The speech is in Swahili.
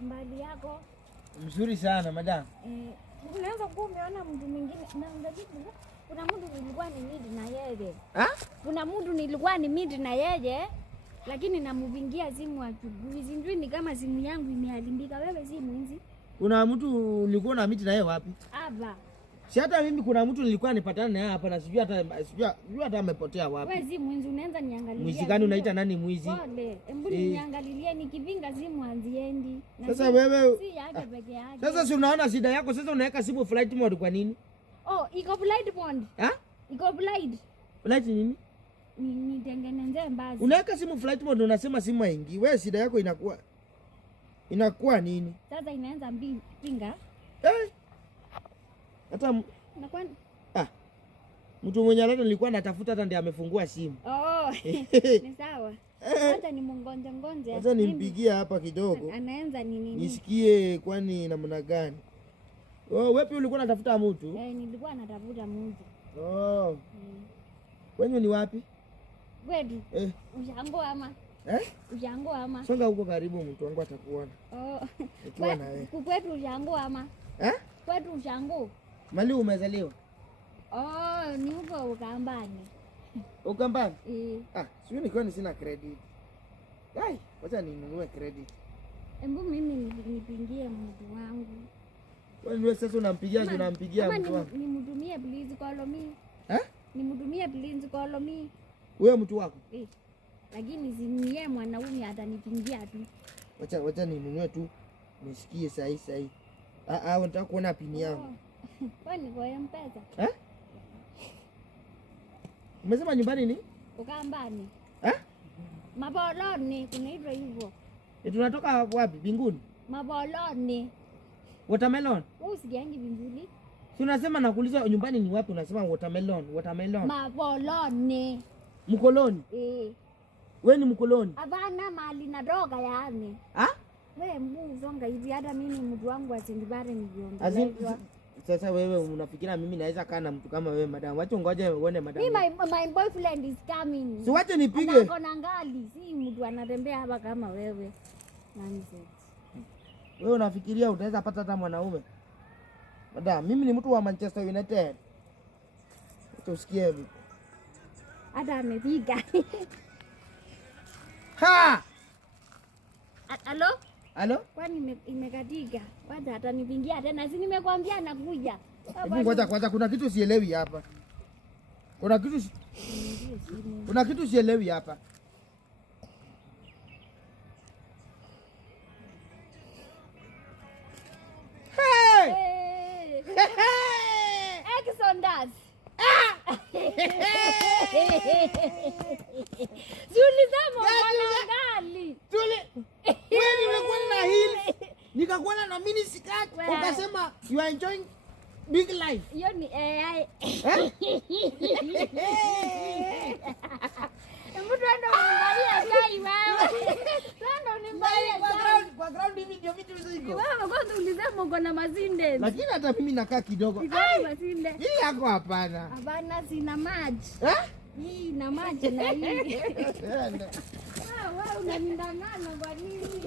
Mbali yako mzuri sana madam. Unaweza kuwa umeona mtu mwingine na unajua kuna mtu nilikuwa ni mid na yeye. Kuna mtu nilikuwa ni mid na yeye lakini namuvingia simu achukui. Sijui ni kama simu yangu imeharibika. Wewe simu hizi? Kuna mtu ulikuwa na mid na yeye wapi? Hapa. Si hata mimi kuna mtu nilikuwa nipatana naye hapa na sijui hata amepotea wapi. Wewe simu hizi unaanza niangalilia. Mwizi gani unaita nani mwizi? Pole. Hebu niangalilie nikivinga simu anziendi. Sasa wewe si yake peke yake. Sasa si unaona shida yako sasa unaweka simu flight mode kwa nini? Iko flight mode. Iko flight. Flight nini? Nitengeneze mbazi. Unaweka simu flight mode unasema simu haingii. Wewe shida yako inakuwa nini? Sasa inaanza pinga. Hata nakuwa mtu mwenye leo nilikuwa natafuta hata ndiye amefungua simu. Ni sawa. Hata ni ngonje. Sasa nimpigie hapa kidogo. Anaanza nini? Nisikie kwani namna gani. Wewe pia ulikuwa unatafuta mtu? Nilikuwa natafuta mtu. Wenye ni wapi? Kwetu. Ushango ama? Ushango ama? Songa huko karibu mtu wangu atakuona. Nikiwa na wewe. Kwetu ushango ama? Kwetu ushango. Mali umezaliwa? Ni huko Ukambani. Ukambani? Sio nikiwa sina credit. Wacha ninunue credit. Embu mimi nipingie mtu wangu. Wewe sasa unampigia mtu wangu. Nimhudumie please call me. Nimhudumie please call me. Wewe mtu wako? Lakini si mwanaume atanipingia tu. Wacha ninunue tu. Nisikie sahi. Nataka kuona pini yangu. Kwani kwa M-Pesa? Umesema nyumbani ni? Ukambani. Maboloni kunaitwa hivyo. Tunatoka wapi? Binguni? Maboloni. Watermelon? Wewe usikiangi Binguni? Si unasema nakuuliza nyumbani ni wapi unasema watermelon. Maboloni. Mkoloni? Wewe ni mkoloni? Hapana mali na doga yani. Wewe mbuzonga hivi hata mimi mtu wangu asindibare nijiombe. Sasa wewe unafikiria mimi naweza kaa na mtu kama wewe madam? Wacha ngoje uone madam. My boyfriend is coming. Si wacha nipige. Kona ngali, si mtu anatembea hapa kama wewe. Nonsense. Wewe unafikiria utaweza pata hata mwanaume? Madam, mimi ni mtu wa Manchester United. Usikie hivi. Hata amepiga. Halo? Kwani imekatika? Kwanza atanipigia tena. Si nimekwambia anakuja. Kwanza kuna kitu sielewi hapa. Kuna kitu sielewi hapa. Exodus. Zulizamo ngali. Wewe nimekuwa na heels. Nikakuona na mini skirt. Ukasema you are enjoying big life. Hiyo ni AI. Mtu ndo unimbalia chai wewe. Ndo unimbalia kwa ground hivi ndio vitu hizo. Wewe kwanza ulisema uko na mazinde. Lakini hata mimi nakaa kidogo. Mazinde. Hii yako hapana. Hapana sina maji. Hii na maji na hii. Wewe unanidanganya kwa nini?